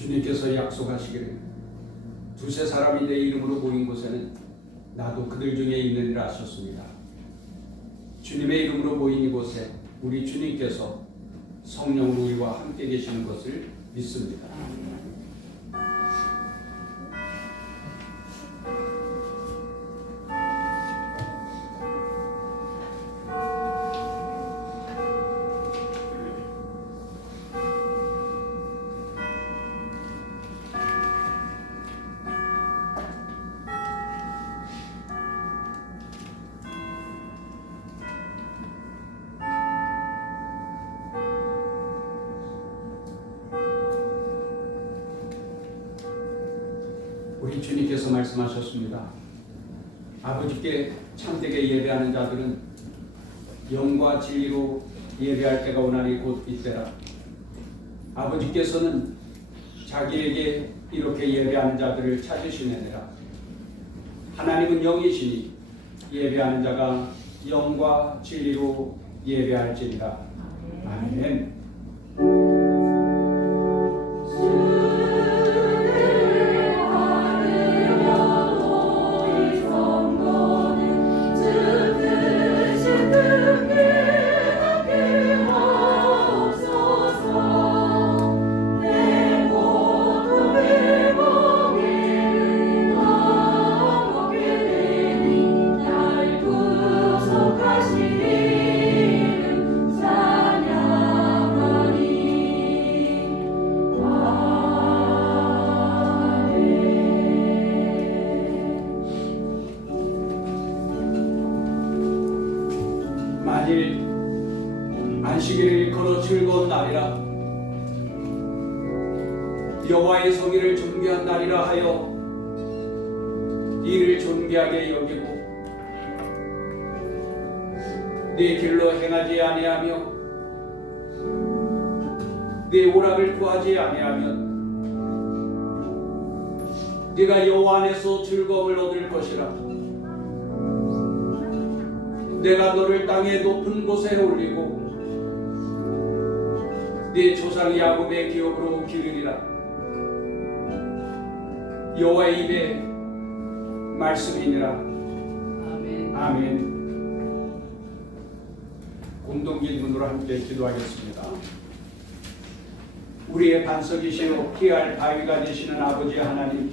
주님께서 약속하시기를 두세 사람이 내 이름으로 모인 곳에는 나도 그들 중에 있느니라 하셨습니다. 주님의 이름으로 모인 이곳에 우리 주님께서 성령으로 우리와 함께 계시는 것을 믿습니다. 우리 주님께서 말씀하셨습니다. 아버지께 참되게 예배하는 자들은 영과 진리로 예배할 때가 오나니 곧 이때라. 아버지께서는 자기에게 이렇게 예배하는 자들을 찾으시느니라. 하나님은 영이시니 예배하는 자가 영과 진리로 예배할지니라. 아멘. 만일 안식일을 걸어 즐거운 날이라 여호와의 성일을 존귀한 날이라 하여 이를 존귀하게 여기고 네 길로 행하지 아니하며 네 오락을 구하지 아니하면 네가 여호와 안에서 즐거움을 얻을 것이라. 내가 너를 땅의 높은 곳에 올리고 네 조상 야곱의 기업으로 기르리라. 여호와의 입에 말씀이니라. 아멘. 아멘. 공동기도문으로 함께 기도하겠습니다. 우리의 반석이시요 피할 바위가 되시는 아버지 하나님,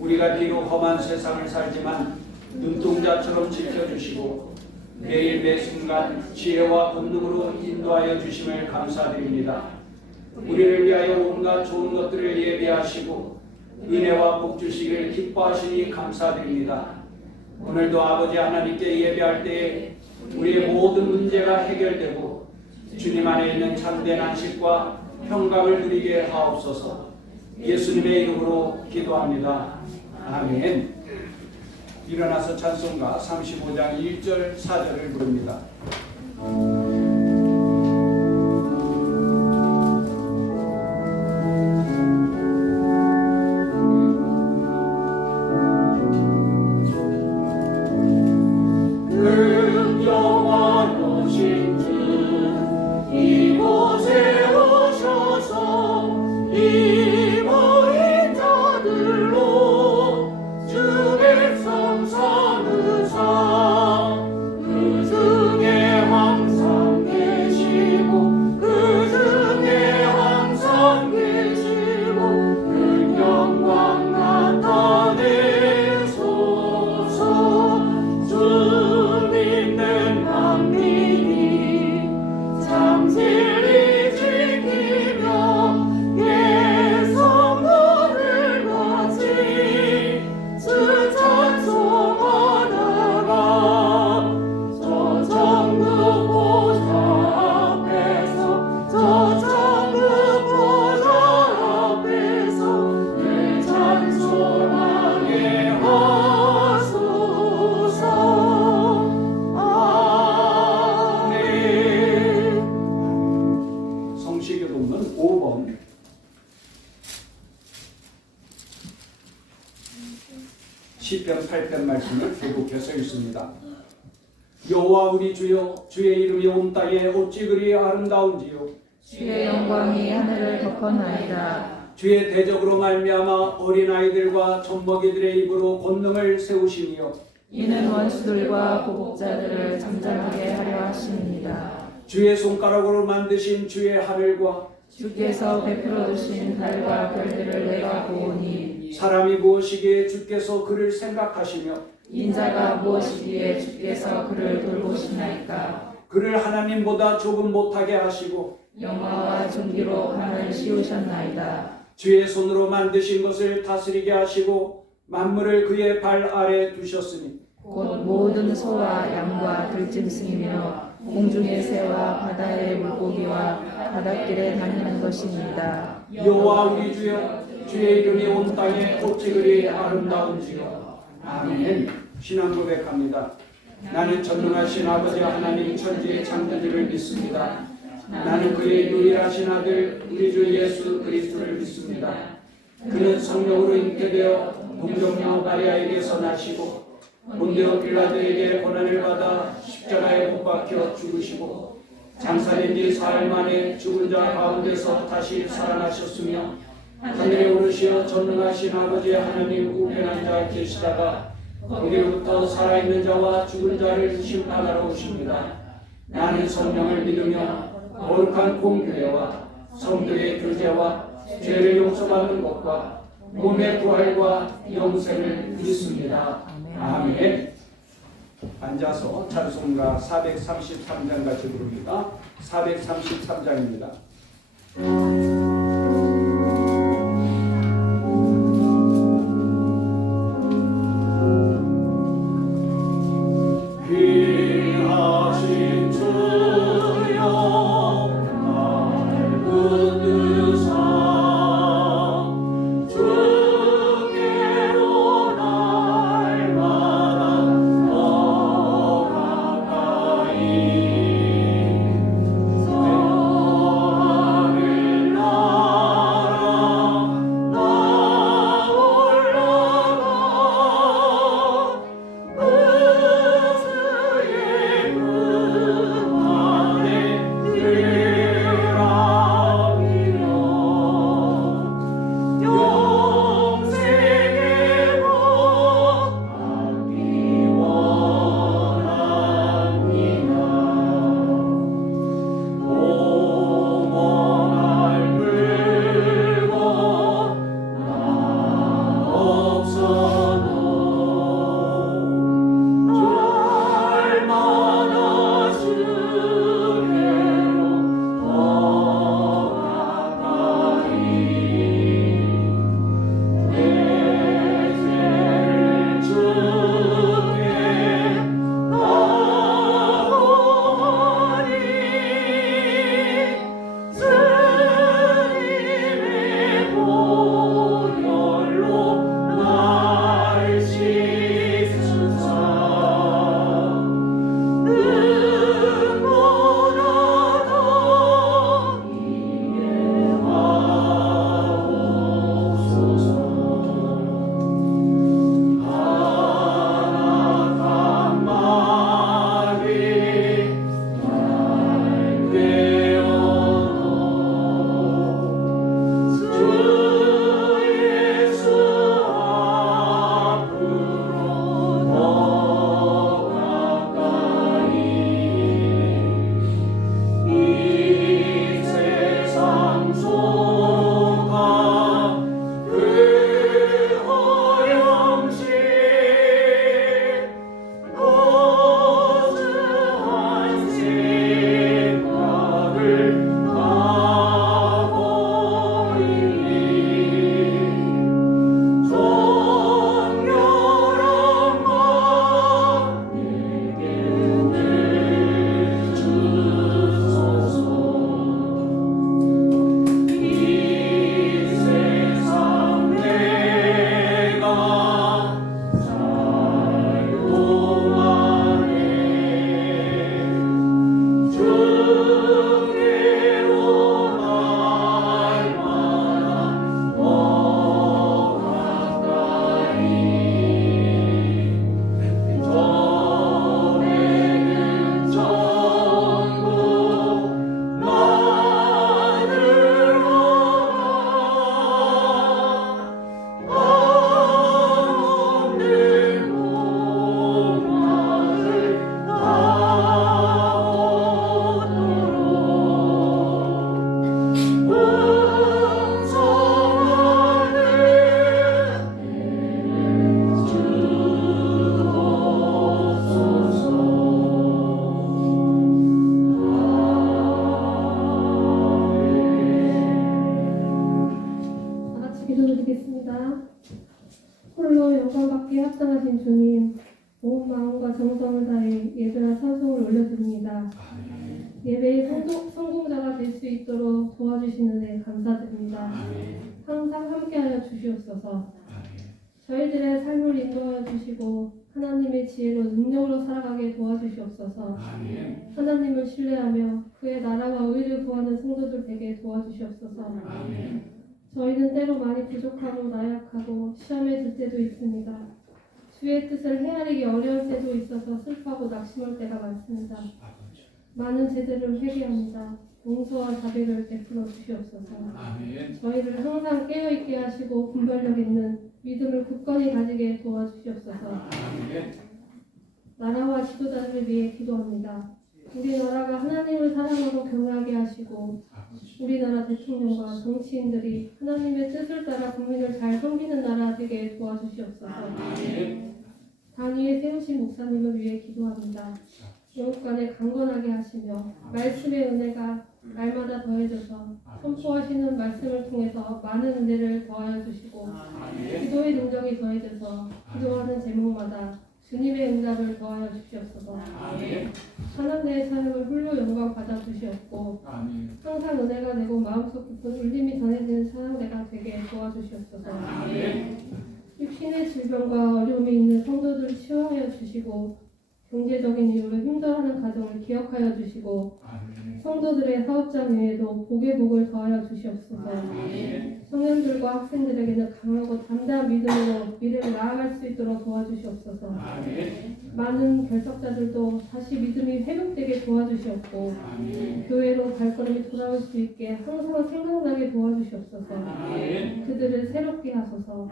우리가 비록 험한 세상을 살지만 눈동자처럼 지켜주시고 매일 매 순간 지혜와 권능으로 인도하여 주심을 감사드립니다. 우리를 위하여 온갖 좋은 것들을 예비하시고 은혜와 복 주시기를 기뻐하시니 감사드립니다. 오늘도 아버지 하나님께 예배할 때에 우리의 모든 문제가 해결되고 주님 안에 있는 참된 안식과 평강을 누리게 하옵소서. 예수님의 이름으로 기도합니다. 아멘. 일어나서 찬송가 35장 1절 4절을 부릅니다. 시편 8편 말씀을 교독해서 읽습니다. 여호와 우리 주여, 주의 이름이 온 땅에 어찌 그리 아름다운지요. 주의 영광이 하늘을 덮었나이다. 주의 대적으로 말미암아 어린아이들과 젖먹이들의 입으로 권능을 세우시니요 이는 원수들과 보복자들을 잠잠하게 하려 하심입니다. 주의 손가락으로 만드신 주의 하늘과 주께서 베풀어 주신 달과 별들을 내가 보오니 사람이 무엇이기에 주께서 그를 생각하시며 인자가 무엇이기에 주께서 그를 돌보시나이까. 그를 하나님보다 조금 못하게 하시고 영화와 존귀로 하늘 씌우셨나이다. 주의 손으로 만드신 것을 다스리게 하시고 만물을 그의 발 아래 두셨으니 곧 모든 소와 양과 들짐승이며 공중의 새와 바다의 물고기와 바닷길에 다니는 것입니다. 여호와 우리 주여 주의 이름이 온 땅에 어찌 그리 아름다운지요. 아멘. 신앙 고백합니다. 나는 전능하신 아버지 하나님 천지의 창조주를 믿습니다. 나는 그의 유일하신 아들 우리 주 예수 그리스도를 믿습니다. 그는 성령으로 잉태되어 동정녀 마리아에게서 나시고 본디오 빌라도에게 고난을 받아 십자가에 못 박혀 죽으시고 장사된 지 사흘 만에 죽은 자 가운데서 다시 살아나셨으며 하늘에 오르시어 전능하신 아버지 하나님 우편한 자 계시다가 거기로부터 살아있는 자와 죽은 자를 심판하러 오십니다. 나는 성령을 믿으며 거룩한 공교회와 성도의 교제와 죄를 용서받는 것과 몸의 부활과 영생을 믿습니다. 아멘. 앉아서 찬송가 433장 같이 부릅니다. 433장입니다. 귀하신 주여 날 붙드사 주께로 날마다 더 가까이 사랑을 나 기도드리겠습니다. 홀로 영광받기에 합당하신 주님, 온 마음과 정성을 다해 예배와 찬송을 올려드립니다. 예배의 성공자가 될 수 있도록 도와주시는 데 감사드립니다. 항상 함께하여 주시옵소서. 저희들의 삶을 인도하여 주시고 하나님의 지혜로 능력으로 살아가게 도와주시옵소서. 하나님을 신뢰하며 그의 나라와 의를 구하는 성도들 되게 도와주시옵소서. 저희는 때로 많이 부족하고 나약하고 시험에 들 때도 있습니다. 주의 뜻을 헤아리기 어려울 때도 있어서 슬퍼하고 낙심할 때가 많습니다. 많은 죄들을 회개합니다. 용서와 자비를 베풀어 주시옵소서. 저희를 항상 깨어있게 하시고 분별력 있는 믿음을 굳건히 가지게 도와주시옵소서. 나라와 지도자들을 위해 기도합니다. 우리나라가 하나님을 사랑하고 경외하게 하시고 우리나라 대통령과 정치인들이 하나님의 뜻을 따라 국민을 잘 섬기는 나라 되게 도와주시옵소서. 단 위에 세우신 목사님을 위해 기도합니다. 영육간에 강건하게 하시며 말씀의 은혜가 날마다 더해져서 선포하시는 말씀을 통해서 많은 은혜를 더하여 주시고 기도의 능력이 더해져서 기도하는 제목마다 주님의 응답을 더하여 주시옵소서. 하나님의 사역을 홀로 영광 받아 주시옵고 항상 은혜가 되고 마음속 깊은 울림이 전해지는 사역대가 되게 도와주시옵소서. 육신의 질병과 어려움이 있는 성도들을 치유하여 주시고 경제적인 이유로 힘들어하는 가정을 기억하여 주시고 성도들의 사업장 외에도 복의 복을 더하여 주시옵소서. 청년들과 학생들에게는 강하고 담대한 믿음으로 미래를 나아갈 수 있도록 도와주시옵소서. 많은 결석자들도 다시 믿음이 회복되게 도와주시옵고 교회로 발걸음이 돌아올 수 있게 항상 생각나게 도와주시옵소서. 그들을 새롭게 하소서.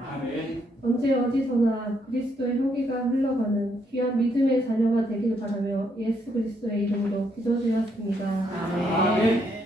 언제 어디서나 그리스도의 향기가 흘러가는 귀한 믿음의 자녀가 되길 바라며 예수 그리스도의 이름으로 기도드렸습니다. 아멘.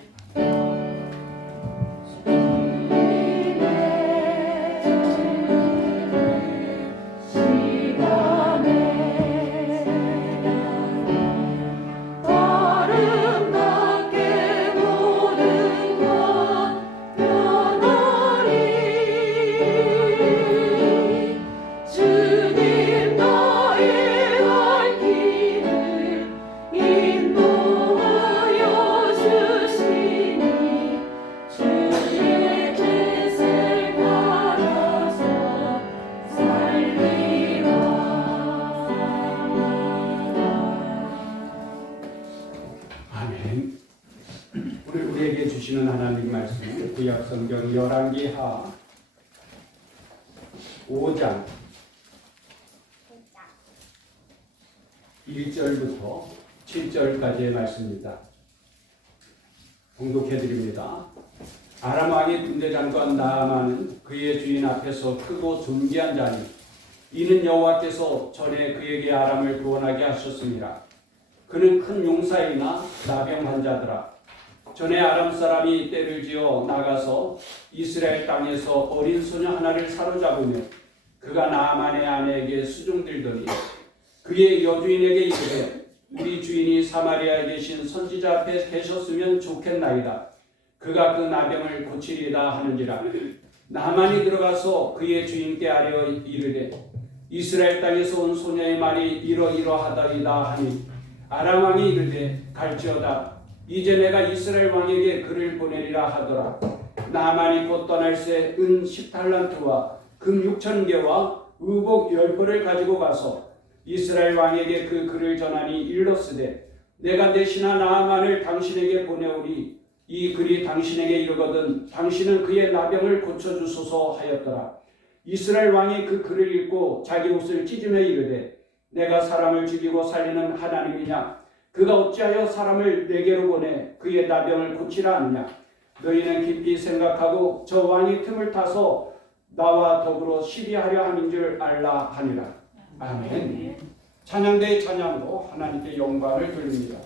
우리에게 주시는 하나님 말씀은 구약 성경 열왕기하 5장 1절부터 7절까지의 말씀입니다. 봉독해드립니다. 아람 왕의 군대장관 나아만은 그의 주인 앞에서 크고 존귀한 자니 이는 여호와께서 전에 그에게 아람을 구원하게 하셨습니다. 그는 큰 용사이나 나병 환자더라. 전에 아람 사람이 떼를 지어 나가서 이스라엘 땅에서 어린 소녀 하나를 사로잡으며 그가 나아만의 아내에게 수종들더니 그의 여주인에게 이르되 우리 주인이 사마리아에 계신 선지자 앞에 계셨으면 좋겠나이다. 그가 그 나병을 고치리이다 하는지라. 나만이 들어가서 그의 주인께 아뢰어 이르되 이스라엘 땅에서 온 소녀의 말이 이러이러하다이다 하니 아람 왕이 이르되 갈지어다. 이제 내가 이스라엘 왕에게 그를 보내리라 하더라. 나만이 곧 떠날 새 은 10달란트와 금 6,000개와 의복 10벌을 가지고 가서 이스라엘 왕에게 그 글을 전하니 일렀으되 내가 대신하 나아만을 당신에게 보내오리. 이 글이 당신에게 이르거든 당신은 그의 나병을 고쳐주소서 하였더라. 이스라엘 왕이 그 글을 읽고 자기 옷을 찢으며 이르되 내가 사람을 죽이고 살리는 하나님이냐? 그가 어찌하여 사람을 내게로 보내 그의 나병을 고치라 하느냐? 너희는 깊이 생각하고 저 왕이 틈을 타서 나와 더불어 시비하려 함인 줄 알라 하니라. 아멘. 찬양대의 찬양으로 하나님께 영광을 돌립니다.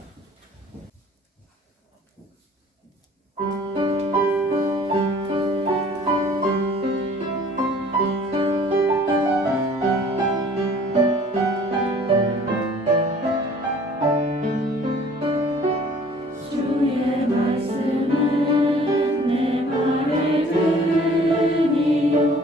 주의 말씀은 내 말을 들으니요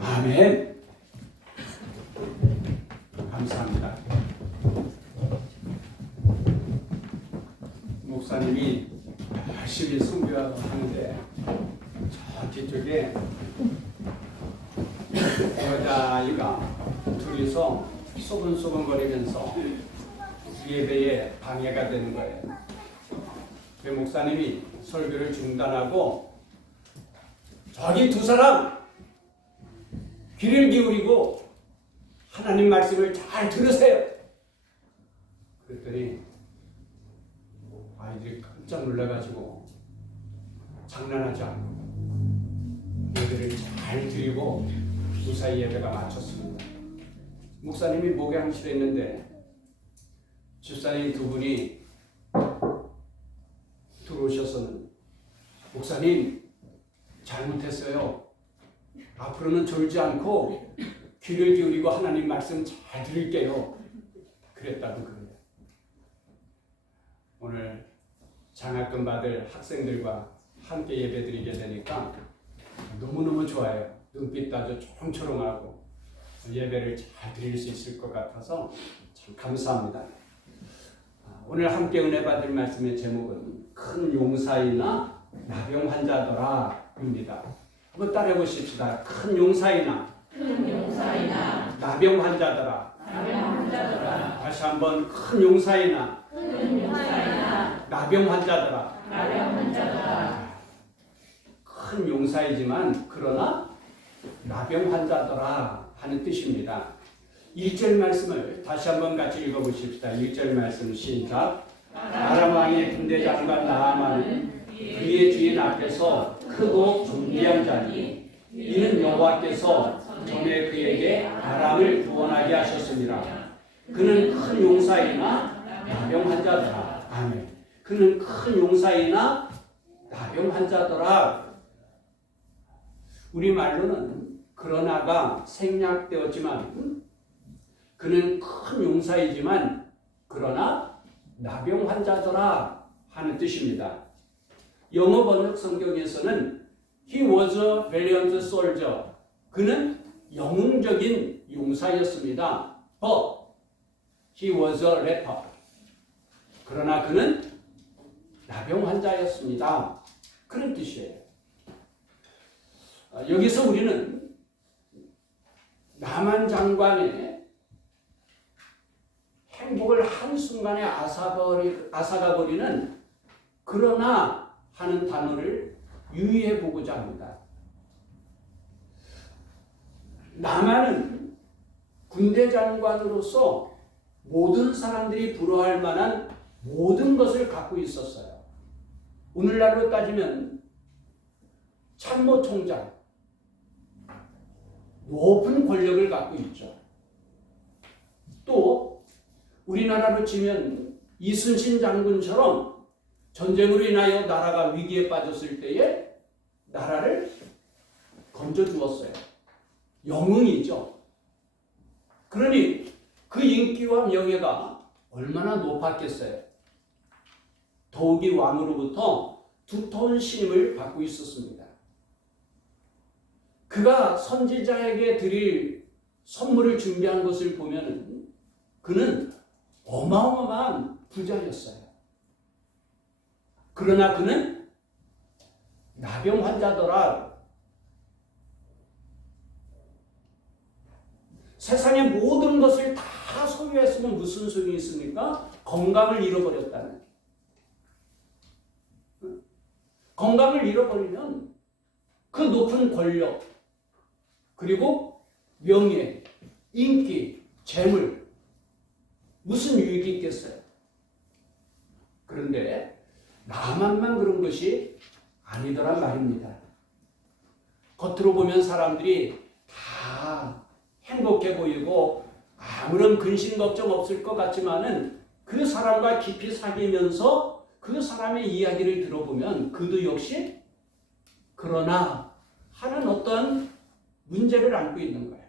아멘. 감사합니다. 목사님이 열심히 선교하고 하는데 저 뒤쪽에 여자아이가 둘이서 소근소근거리면서 예배에 방해가 되는 거예요. 그 목사님이 설교를 중단하고 저기 두 사람 귀를 기울이고 하나님 말씀을 잘 들으세요. 그랬더니 아이들이 깜짝 놀라가지고 장난하지 않고 예배를 잘 드리고 무사히 예배가 마쳤습니다. 목사님이 목양실에 있는데 집사님 두 분이 들어오셔서는 목사님 잘못했어요. 앞으로는 졸지 않고 귀를 기울이고 하나님 말씀 잘 들을게요. 그랬다고 그래요. 오늘 장학금 받을 학생들과 함께 예배드리게 되니까 너무너무 좋아요. 눈빛도 아주 초롱초롱하고 예배를 잘 드릴 수 있을 것 같아서 참 감사합니다. 오늘 함께 은혜 받을 말씀의 제목은 큰 용사이나 나병 환자더라입니다. 한번 따라해 보십시다. 큰 용사이나 나병 환자더라. 다시 한번 큰 용사이나 나병 환자더라. 큰 용사이지만 그러나 나병 환자더라 하는 뜻입니다. 1절 말씀을 다시 한번 같이 읽어보십시다. 1절 말씀 시작. 아람 왕의 군대 장관 나아만은 그의 주인 앞에서 크고 존귀한 자니 이는 여호와께서 전에 그에게 아람을 구원하게 하셨습니다. 그는 큰 용사이나 나병 환자더라. 아멘. 그는 큰 용사이나 나병 환자더라. 우리말로는 그러나가 생략되었지만 그는 큰 용사이지만 그러나 나병 환자더라 하는 뜻입니다. 영어 번역 성경에서는 He was a valiant soldier. 그는 영웅적인 용사였습니다. But he was a leper. 그러나 그는 나병 환자였습니다. 그런 뜻이에요. 여기서 우리는 나만 장관의 행복을 한순간에 앗아가 버리는 그러나 하는 단어를 유의해 보고자 합니다. 나만은 군대 장관으로서 모든 사람들이 부러워할 만한 모든 것을 갖고 있었어요. 오늘날로 따지면 참모총장, 높은 권력을 갖고 있죠. 또 우리나라로 치면 이순신 장군처럼 전쟁으로 인하여 나라가 위기에 빠졌을 때에 나라를 건져주었어요. 영웅이죠. 그러니 그 인기와 명예가 얼마나 높았겠어요. 더욱이 왕으로부터 두터운 신임을 받고 있었습니다. 그가 선지자에게 드릴 선물을 준비한 것을 보면 그는 어마어마한 부자였어요. 그러나 그는 나병 환자더라. 세상의 모든 것을 다 다 소유했으면 무슨 소용이 있습니까? 건강을 잃어버렸다는. 건강을 잃어버리면 그 높은 권력, 그리고 명예, 인기, 재물, 무슨 유익이 있겠어요? 그런데 나만만 그런 것이 아니더란 말입니다. 겉으로 보면 사람들이 다 행복해 보이고 아무런 근심 걱정 없을 것 같지만은 그 사람과 깊이 사귀면서 그 사람의 이야기를 들어보면 그도 역시 그러나 하는 어떤 문제를 안고 있는 거예요.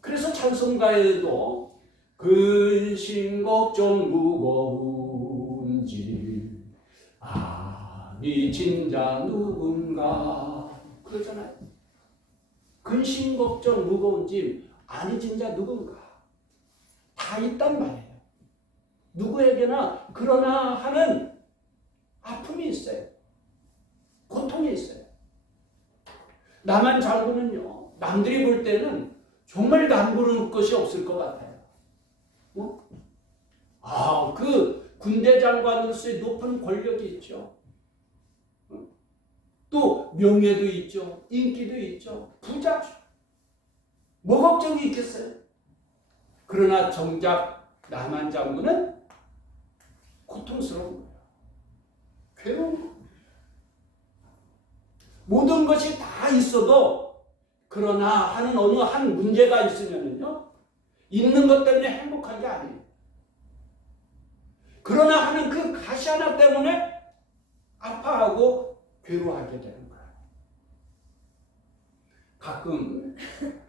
그래서 찬송가에도 근심 걱정 무거운 짐 아니 진자 누군가 그러잖아요. 근심 걱정 무거운 짐 아니 진자 누군가 다 있단 말이에요. 누구에게나 그러나 하는 아픔이 있어요. 고통이 있어요. 나만 장군은요, 남들이 볼 때는 정말 남부를 것이 없을 것 같아요. 그 군대 장관으로서의 높은 권력이 있죠. 또 명예도 있죠. 인기도 있죠. 부자죠. 뭐 걱정이 있겠어요? 그러나 정작 남한 장군은 고통스러운 거예요. 괴로운 거예요. 모든 것이 다 있어도 그러나 하는 어느 한 문제가 있으면요, 있는 것 때문에 행복한 게 아니에요. 그러나 하는 그 가시 하나 때문에 아파하고 괴로워하게 되는 거예요. 가끔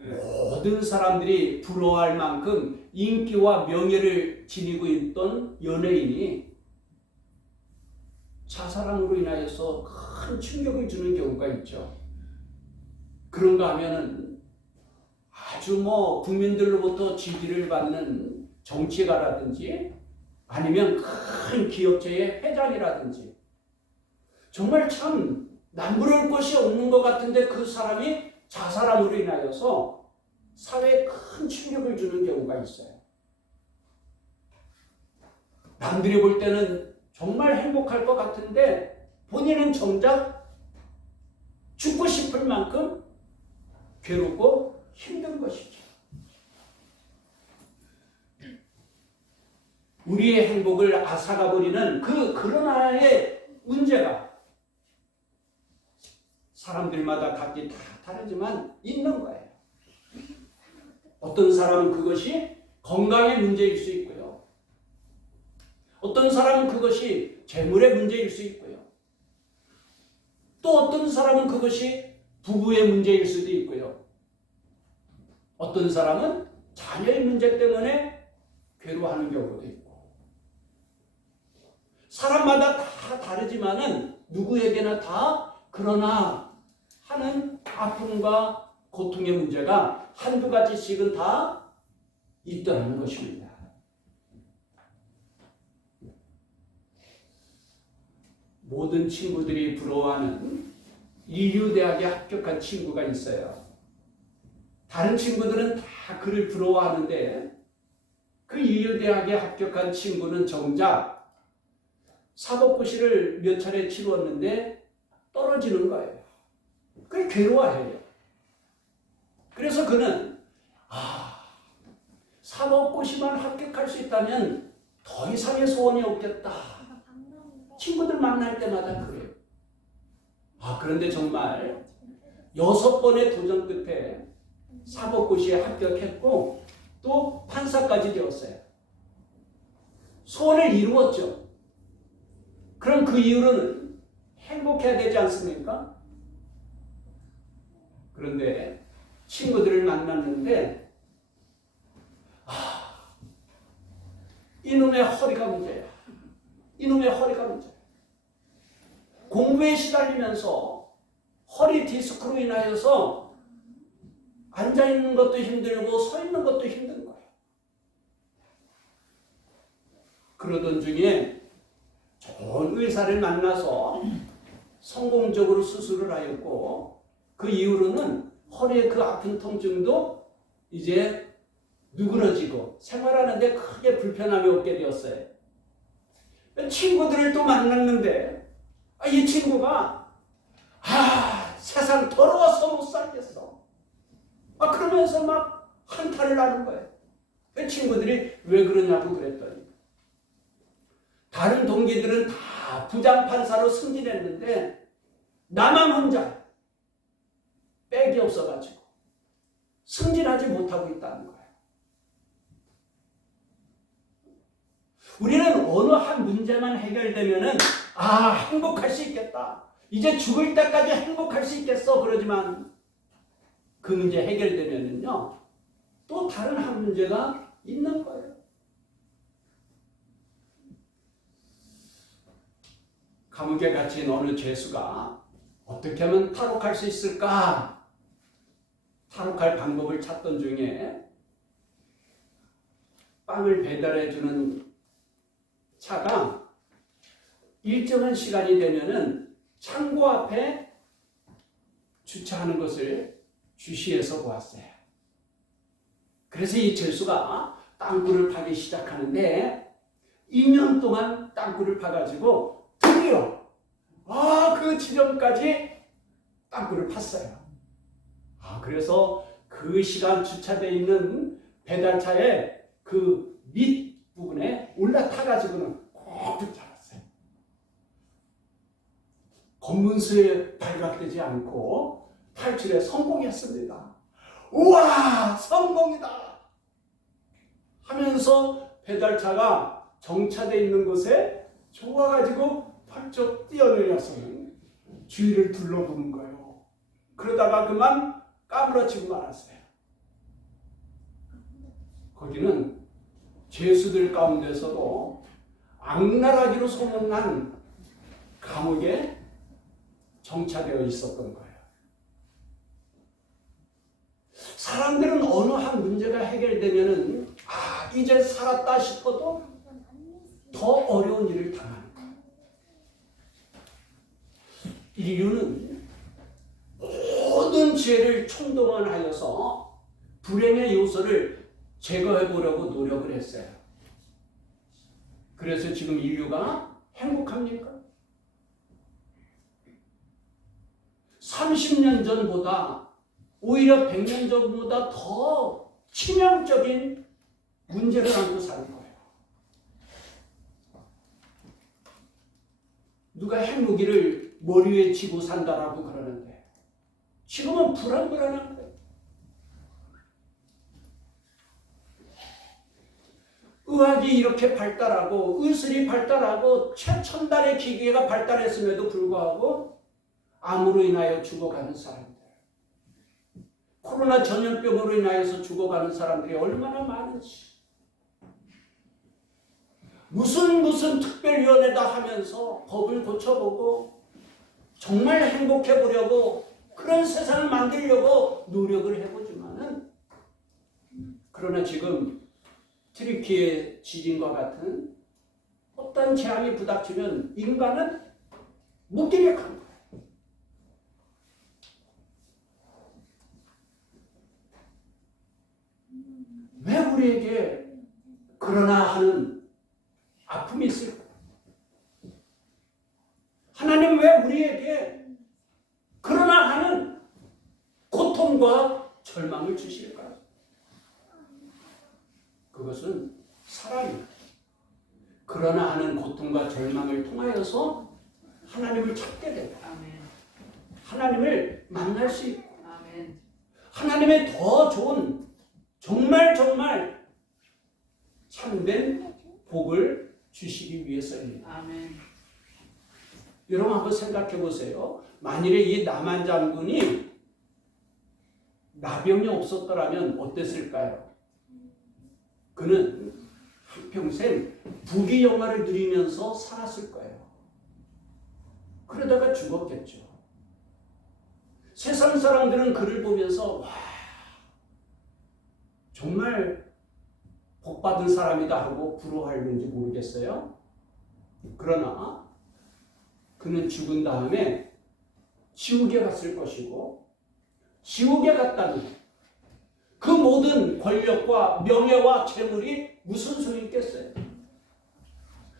모든 사람들이 부러워할 만큼 인기와 명예를 지니고 있던 연예인이 자살함으로 인하여서 큰 충격을 주는 경우가 있죠. 그런가 하면은 아주 국민들로부터 지지를 받는 정치가라든지 아니면 큰 기업체의 회장이라든지 정말 참 남부러울 것이 없는 것 같은데 그 사람이 자살함으로 인하여서 사회에 큰 충격을 주는 경우가 있어요. 남들이 볼 때는 정말 행복할 것 같은데 본인은 정작 죽고 싶을 만큼 괴롭고 힘든 것이죠. 우리의 행복을 앗아가 버리는 그러나의 문제가 사람들마다 각기 다 다르지만 있는 거예요. 어떤 사람은 그것이 건강의 문제일 수 있고요. 어떤 사람은 그것이 재물의 문제일 수 있고요. 또 어떤 사람은 그것이 부부의 문제일 수도 있고요. 어떤 사람은 자녀의 문제 때문에 괴로워하는 경우도 있고. 사람마다 다 다르지만은 누구에게나 다 그러나 하는 아픔과 고통의 문제가 한두 가지씩은 다 있다는 것입니다. 모든 친구들이 부러워하는 인류대학에 합격한 친구가 있어요. 다른 친구들은 다 그를 부러워하는데 그 인류대학에 합격한 친구는 정작 사법고시를 몇 차례 치루었는데 떨어지는 거예요. 그게 괴로워해요. 그래서 그는 사법고시만 합격할 수 있다면 더 이상의 소원이 없겠다. 친구들 만날 때마다 그래요. 그런데 정말 6번의 도전 끝에 사법고시에 합격했고 또 판사까지 되었어요. 소원을 이루었죠. 그럼 그 이후로는 행복해야 되지 않습니까? 그런데 친구들을 만났는데 이놈의 허리가 문제야. 이놈의 허리가 문제야. 공부에 시달리면서 허리 디스크로 인하여서 앉아있는 것도 힘들고 서 있는 것도 힘든 거예요. 그러던 중에 좋은 의사를 만나서 성공적으로 수술을 하였고 그 이후로는 허리의 그 아픈 통증도 이제 누그러지고 생활하는데 크게 불편함이 없게 되었어요. 친구들을 또 만났는데 이 친구가 세상 더러워서 못 살겠어. 그러면서 막 한탄을 하는 거예요. 친구들이 왜 그러냐고 그랬더니 다른 동기들은 다 부장판사로 승진했는데 나만 혼자 백이 없어가지고 승진하지 못하고 있다는 거예요. 우리는 어느 한 문제만 해결되면은 행복할 수 있겠다. 이제 죽을 때까지 행복할 수 있겠어. 그러지만 그 문제 해결되면은요 또 다른 한 문제가 있는 거예요. 감옥에 갇힌 어느 죄수가 어떻게 하면 탈옥할 수 있을까? 탈옥할 방법을 찾던 중에 빵을 배달해주는 차가 일정한 시간이 되면은 창고 앞에 주차하는 것을 주시해서 보았어요. 그래서 이 죄수가 땅굴을 파기 시작하는데 2년 동안 땅굴을 파가지고 드디어 그 지점까지 땅굴을 팠어요. 그래서 그 시간 주차되어 있는 배달차에 그 밑부분에 올라타가지고는 꼭 붙잡았어요. 검문소에 발각되지 않고 탈출에 성공했습니다. 우와, 성공이다 하면서 배달차가 정차되어 있는 곳에 좋아가지고 펄쩍 뛰어내려서는 주위를 둘러보는 거예요. 그러다가 그만 까무러치고 말았어요. 거기는 죄수들 가운데서도 악랄하기로 소문난 감옥에 정차되어 있었던 거예요. 사람들은 어느 한 문제가 해결되면은 이제 살았다 싶어도 더 어려운 일을 당하는 거예요. 인류는 모든 죄를 총동원하여서 불행의 요소를 제거해 보려고 노력을 했어요. 그래서 지금 인류가 행복합니까? 30년 전보다 오히려 100년 전보다 더 치명적인 문제를 안고 사는 거예요. 누가 핵무기를 머리 위에 쥐고 산다라고 그러는데 지금은 불안불안한 거예요. 의학이 이렇게 발달하고 의술이 발달하고 최첨단의 기계가 발달했음에도 불구하고 암으로 인하여 죽어가는 사람들, 코로나 전염병으로 인하여서 죽어가는 사람들이 얼마나 많은지, 무슨 특별위원회다 하면서 법을 고쳐보고 정말 행복해 보려고 그런 세상을 만들려고 노력을 해보지만은, 그러나 지금 트리키의 지진과 같은 어떤 재앙이 부닥치면 인간은 무기력한 거예요. 왜 우리에게 그러나 하는 아픔이 있을까? 하나님 왜 우리에게 그러나 하는 고통과 절망을 주실까요? 그것은 사람이 그러나 하는 고통과 절망을 통하여서 하나님을 찾게 된다. 하나님을 만날 수 있고, 하나님의 더 좋은 정말 참된 복을 주시기 위해서입니다. 여러분 한번 생각해 보세요. 만일에 이 남한 장군이 나병이 없었더라면 어땠을까요? 그는 한평생 부귀 영화를 누리면서 살았을 거예요. 그러다가 죽었겠죠. 세상 사람들은 그를 보면서 와, 정말 복받은 사람이다 하고 부러워할는지 모르겠어요. 그러나 그는 죽은 다음에 지옥에 갔을 것이고, 지옥에 갔다는 그 모든 권력과 명예와 재물이 무슨 소용이 있겠어요?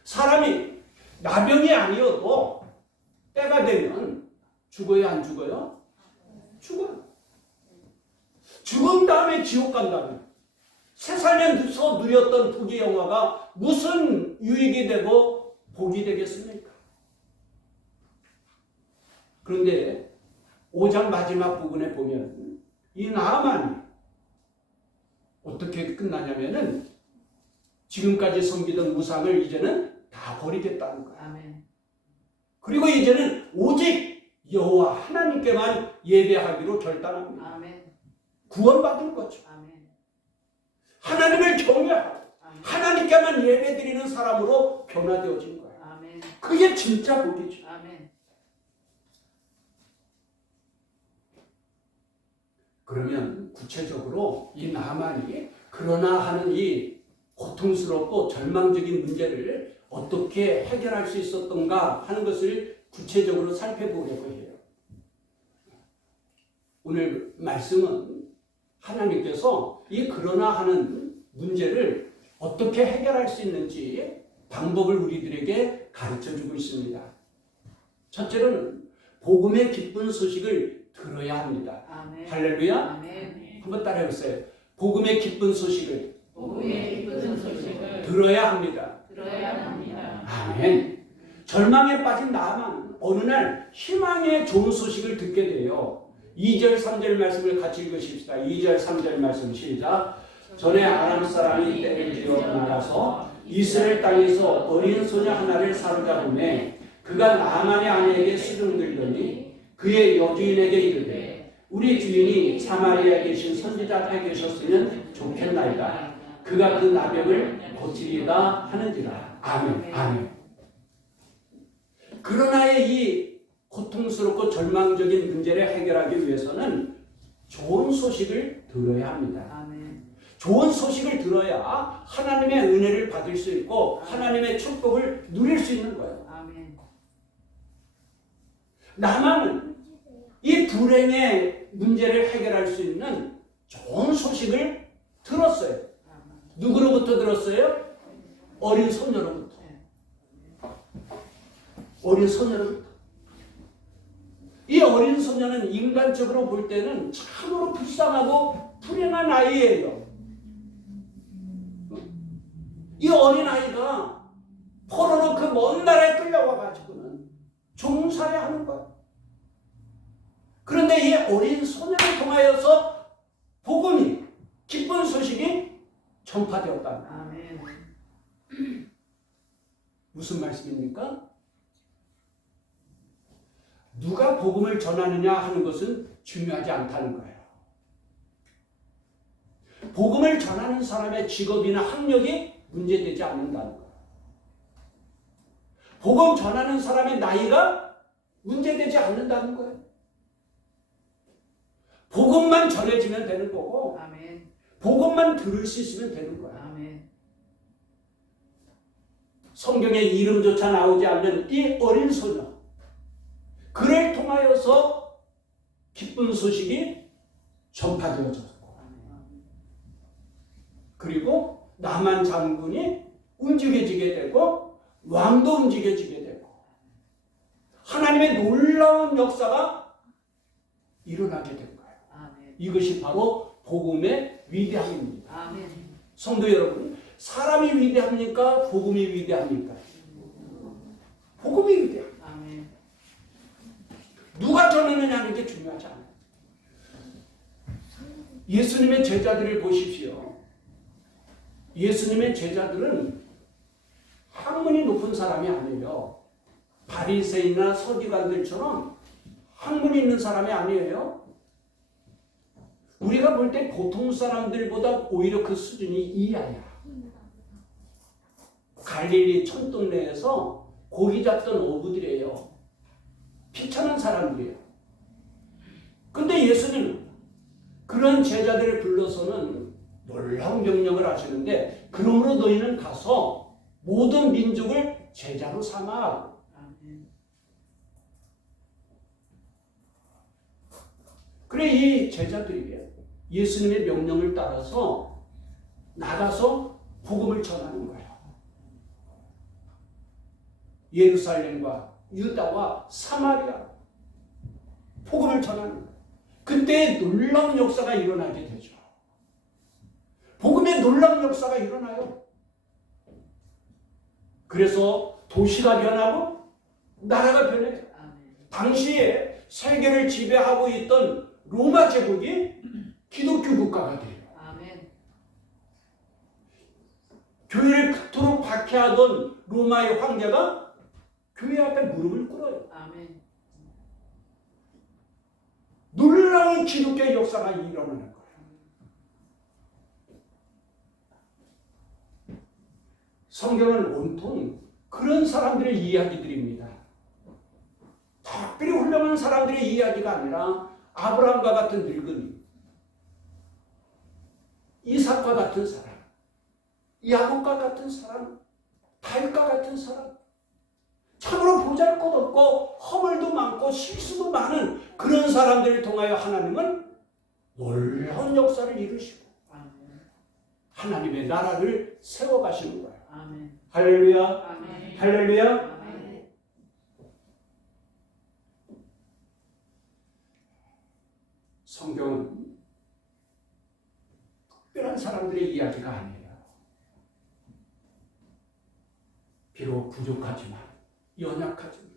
사람이 나병이 아니어도 때가 되면 죽어요, 안 죽어요? 죽어요. 죽은 다음에 지옥 간다면 세상에서 누렸던 부귀 영화가 무슨 유익이 되고 복이 되겠습니까? 그런데 5장 마지막 부분에 보면 이 나아만이 어떻게 끝나냐면은 지금까지 섬기던 우상을 이제는 다 버리겠다는 거야. 아멘. 그리고 이제는 오직 여호와 하나님께만 예배하기로 결단합니다. 아멘. 구원받은 거죠. 아멘. 하나님을 경외하고 아멘. 하나님께만 예배드리는 사람으로 변화되어진 거예요. 아멘. 그게 진짜 복이죠. 아멘. 그러면 구체적으로 이 나만이 그러나 하는 이 고통스럽고 절망적인 문제를 어떻게 해결할 수 있었던가 하는 것을 구체적으로 살펴보려고 해요. 오늘 말씀은 하나님께서 이 그러나 하는 문제를 어떻게 해결할 수 있는지 방법을 우리들에게 가르쳐주고 있습니다. 첫째로는 복음의 기쁜 소식을 들어야 합니다. 아멘. 할렐루야. 아멘. 한번 따라해보세요. 복음의 기쁜 소식을 복음의 기쁜 소식을 들어야 합니다. 들어야 합니다. 아멘. 절망에 빠진 나아만 어느 날 희망의 좋은 소식을 듣게 돼요. 2절 3절 말씀을 같이 읽으십시다. 2절 3절 말씀 시작. 전에 아람 사람이 떼를 지어 나가서 이스라엘 땅에서 어린 소녀 하나를 사로잡음에 그가 나아만의 아내에게 수종들더니 그의 여주인에게 이르되 우리 주인이 사마리아에 계신 선지자 앞에 계셨으면 좋겠나이다. 그가 그 나병을 고치리다 하는지라. 아멘. 아멘. 그러나 이 고통스럽고 절망적인 문제를 해결하기 위해서는 좋은 소식을 들어야 합니다. 아멘. 좋은 소식을 들어야 하나님의 은혜를 받을 수 있고 하나님의 축복을 누릴 수 있는 거예요. 아멘. 나만은 이 불행의 문제를 해결할 수 있는 좋은 소식을 들었어요. 누구로부터 들었어요? 어린 소녀로부터. 어린 소녀로부터. 이 어린 소녀는 인간적으로 볼 때는 참으로 불쌍하고 불행한 아이예요. 이 어린 아이가 포로로 그 먼 나라에 끌려와가지고는 종살이 하는 거야. 그런데 이 어린 소녀를 통하여서 복음이, 기쁜 소식이 전파되었다. 아멘. 무슨 말씀입니까? 누가 복음을 전하느냐 하는 것은 중요하지 않다는 거예요. 복음을 전하는 사람의 직업이나 학력이 문제되지 않는다는 거예요. 복음 전하는 사람의 나이가 문제되지 않는다는 거예요. 복음만 전해지면 되는 거고 아멘. 복음만 들을 수 있으면 되는 거야. 아멘. 성경에 이름조차 나오지 않는 이 어린 소녀, 그를 통하여서 기쁜 소식이 전파되어졌고, 그리고 나만 장군이 움직여지게 되고 왕도 움직여지게 되고 하나님의 놀라운 역사가 일어나게 된 거예요. 아멘. 이것이 바로 복음의 위대함입니다. 아멘. 성도 여러분, 사람이 위대합니까? 복음이 위대합니까? 복음이 위대합니다. 아멘. 누가 전하느냐는 게 중요하지 않아요. 예수님의 제자들을 보십시오. 예수님의 제자들은 학문이 높은 사람이 아니에요. 바리새인이나 서기관들처럼 학문이 있는 사람이 아니에요. 우리가 볼 때 보통 사람들보다 오히려 그 수준이 이하야. 갈릴리 촌동네에서 고기 잡던 어부들이에요. 피차는 사람들이에요. 근데 예수님은 그런 제자들을 불러서는 놀라운 명령을 하시는데, 그러므로 너희는 가서 모든 민족을 제자로 삼아. 아멘. 그래, 이 제자들이 예수님의 명령을 따라서 나가서 복음을 전하는 거예요. 예루살렘과 유다와 사마리아 복음을 전하는 거예요. 그때 놀라운 역사가 일어나게 되죠. 복음의 놀라운 역사가 일어나요. 그래서 도시가 변하고 나라가 변해요. 당시에 세계를 지배하고 있던 로마 제국이 기독교 국가가 돼요. 교회를 그토록 박해하던 로마의 황제가 교회 앞에 무릎을 꿇어요. 놀라운 기독교의 역사가 일어나는 거예요. 성경은 온통 그런 사람들의 이야기들입니다. 특별히 훌륭한 사람들의 이야기가 아니라 아브라함과 같은 늙은이, 이삭과 같은 사람, 야곱과 같은 사람, 다윗과 같은 사람, 참으로 보잘것없고 허물도 많고 실수도 많은 그런 사람들을 통하여 하나님은 놀라운 역사를 이루시고 하나님의 나라를 세워가시는 거예요. 할렐루야. 할렐루야. 성경은 특별한 사람들의 이야기가 아니에요. 비록 부족하지만, 연약하지만,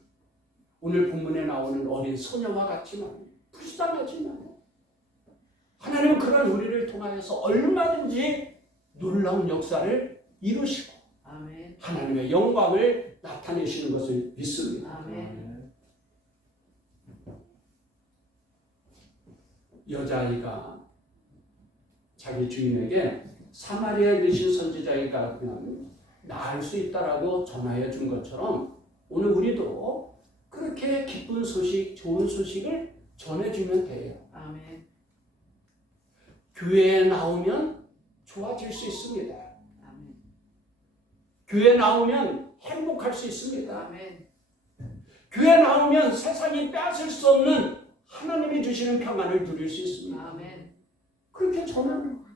오늘 본문에 나오는 어린 소녀와 같지만, 불쌍하지만, 하나님은 그런 우리를 통하여서 얼마든지 놀라운 역사를 이루시고 하나님의 영광을 나타내시는 것을 믿습니다. 여자아이가 자기 주인에게 사마리아에 계신 선지자에게 가면 나을 수 있다라고 전하여 준 것처럼 오늘 우리도 그렇게 기쁜 소식, 좋은 소식을 전해주면 돼요. 교회에 나오면 좋아질 수 있습니다. 교회에 나오면 행복할 수 있습니다. 교회에 나오면 세상이 빼앗을 수 없는 하나님이 주시는 평안을 누릴 수 있습니다. 그렇게 전하는 거예요.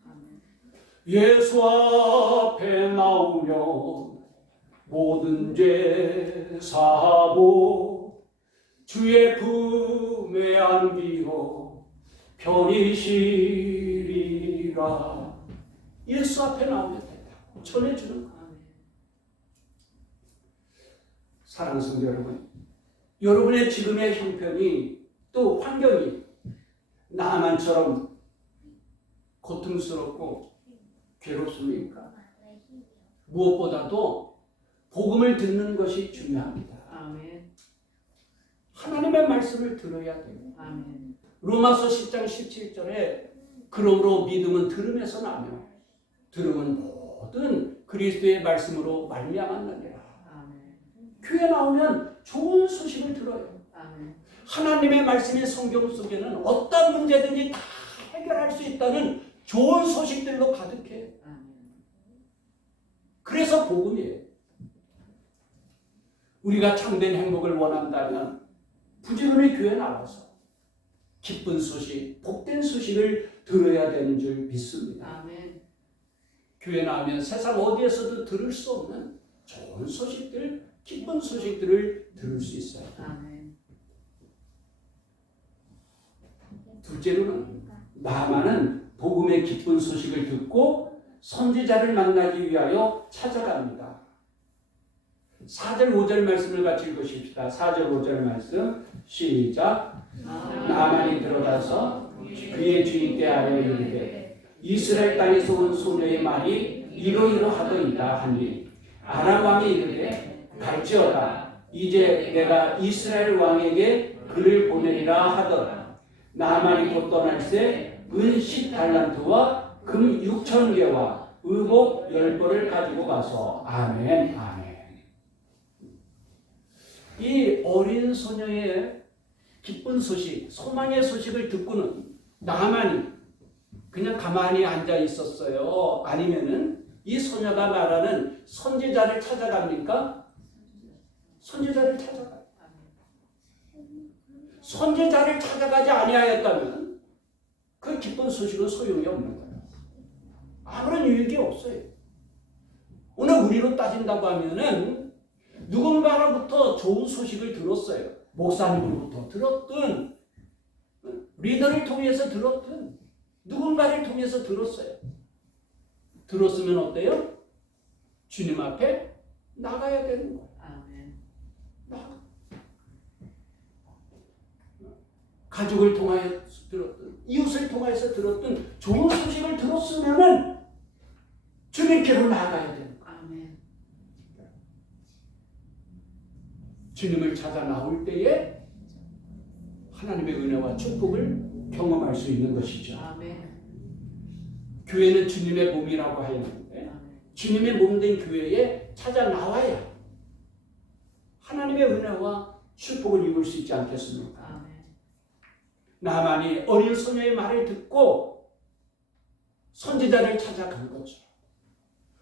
예수 앞에 나오면 모든 죄 사하고 주의 품에 안기고 편히 쉬리라. 예수 앞에 나오면 된다. 전해주는 거예요. 사랑하는 성도 여러분, 여러분의 지금의 형편이 또 환경이 나만처럼 고통스럽고 괴롭습니까? 무엇보다도 복음을 듣는 것이 중요합니다. 하나님의 말씀을 들어야 돼요. 로마서 10장 17절에 그러므로 믿음은 들음에서 나며 들음은 모든 그리스도의 말씀으로 말미암았느니라. 교회 나오면 좋은 소식을 들어요. 하나님의 말씀의 성경 속에는 어떤 문제든지 다 해결할 수 있다는 좋은 소식들로 가득해요. 그래서 복음이에요. 우리가 참된 행복을 원한다면 부지런히 교회 나와서 기쁜 소식, 복된 소식을 들어야 되는 줄 믿습니다. 교회 나오면 세상 어디에서도 들을 수 없는 좋은 소식들, 기쁜 소식들을 들을 수 있어요. 둘째로는 나만은 복음의 기쁜 소식을 듣고 선지자를 만나기 위하여 찾아갑니다. 4절 5절 말씀을 같이 읽으십시다. 4절 5절 말씀 시작. 나만이 들어가서 그의 주인께 아뢰어 이르되 이스라엘 땅에서 온 소녀의 말이 이러이러하더이다 하니 아람 왕이 이르되 갈지어다. 이제 내가 이스라엘 왕에게 그를 보내리라 하더라. 나만이 곧 떠날새 은 10달란트와 금 6,000개와 의복 10벌을 가지고 가서 아멘 아멘. 이 어린 소녀의 기쁜 소식, 소망의 소식을 듣고는 나만이 그냥 가만히 앉아 있었어요? 아니면은 이 소녀가 말하는 선지자를 찾아갑니까? 선지자를 찾아가요. 선지자를 찾아가지 아니하였다면 그 기쁜 소식은 소용이 없는 거예요. 아무런 유익이 없어요. 오늘 우리로 따진다고 하면은 누군가로부터 좋은 소식을 들었어요. 목사님으로부터 들었든 리더를 통해서 들었든 누군가를 통해서 들었어요. 들었으면 어때요? 주님 앞에 나가야 되는 거예요. 아멘. 나가. 가족을 통하여 들었든 이웃을 통해서 들었든 좋은 소식을 들었으면은 주님께로 나가야 되는 거예요. 아멘. 주님을 찾아 나올 때에 하나님의 은혜와 축복을 경험할 수 있는 것이죠. 아멘. 교회는 주님의 몸이라고 하였는데 아멘. 주님의 몸된 교회에 찾아 나와야 하나님의 은혜와 축복을 입을 수 있지 않겠습니까? 아멘. 나만이 어린 소녀의 말을 듣고 선지자를 찾아간 거죠.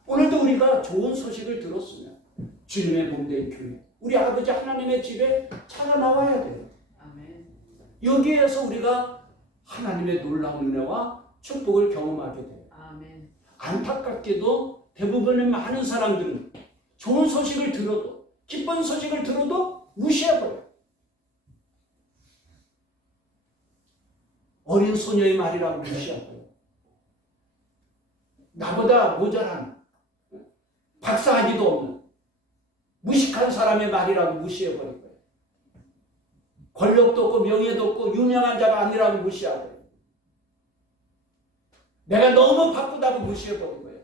오늘도 우리가 좋은 소식을 들었으면 주님의 몸된 교회, 우리 아버지 하나님의 집에 찾아 나와야 돼요. 아멘. 여기에서 우리가 하나님의 놀라운 은혜와 축복을 경험하게 돼요. 아멘. 안타깝게도 대부분의 많은 사람들은 좋은 소식을 들어도 기쁜 소식을 들어도 무시해버려요. 어린 소녀의 말이라고 무시하고요. 나보다 모자란 박사하지도 없는 무식한 사람의 말이라고 무시해버릴 거예요. 권력도 없고 명예도 없고 유명한 자가 아니라고 무시하고요. 내가 너무 바쁘다고 무시해버린 거예요.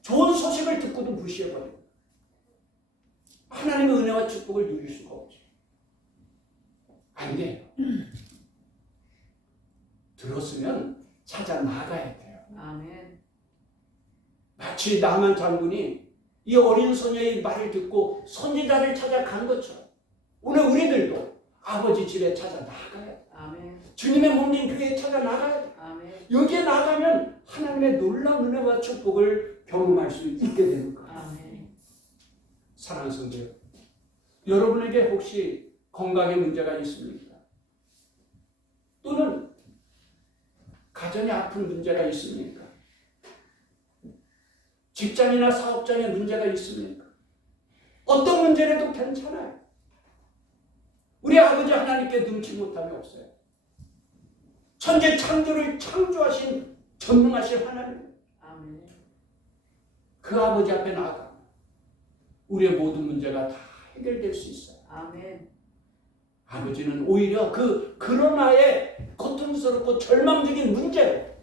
좋은 소식을 듣고도 무시해버린 거예요. 하나님의 은혜와 축복을 누릴 수가 없죠. 안 돼요. 들었으면 찾아 나가야 돼요. 아멘. 마치 나만 장군이 이 어린 소녀의 말을 듣고 선지자를 찾아간 것처럼 오늘 우리들도 아버지 집에 찾아 나가야 돼요. 아멘. 주님의 몸된 교회에 찾아 나가야 돼요. 아멘. 여기에 나가면 하나님의 놀라운 은혜와 축복을 경험할 수 있게 되는 거예요. 아멘. 사랑하는 성도 여러분, 여러분에게 혹시 건강에 문제가 있습니까? 또는 가정에 아픈 문제가 있습니까? 직장이나 사업장에 문제가 있습니까? 어떤 문제라도 괜찮아요. 우리 아버지 하나님께 능치 못함이 없어요. 천재 창조를 창조하신 전능하신 하나님, 아멘. 그 아버지 앞에 나아가 우리의 모든 문제가 다 해결될 수 있어요. 아멘. 아버지는 오히려 그런 나의 고통스럽고 절망적인 문제를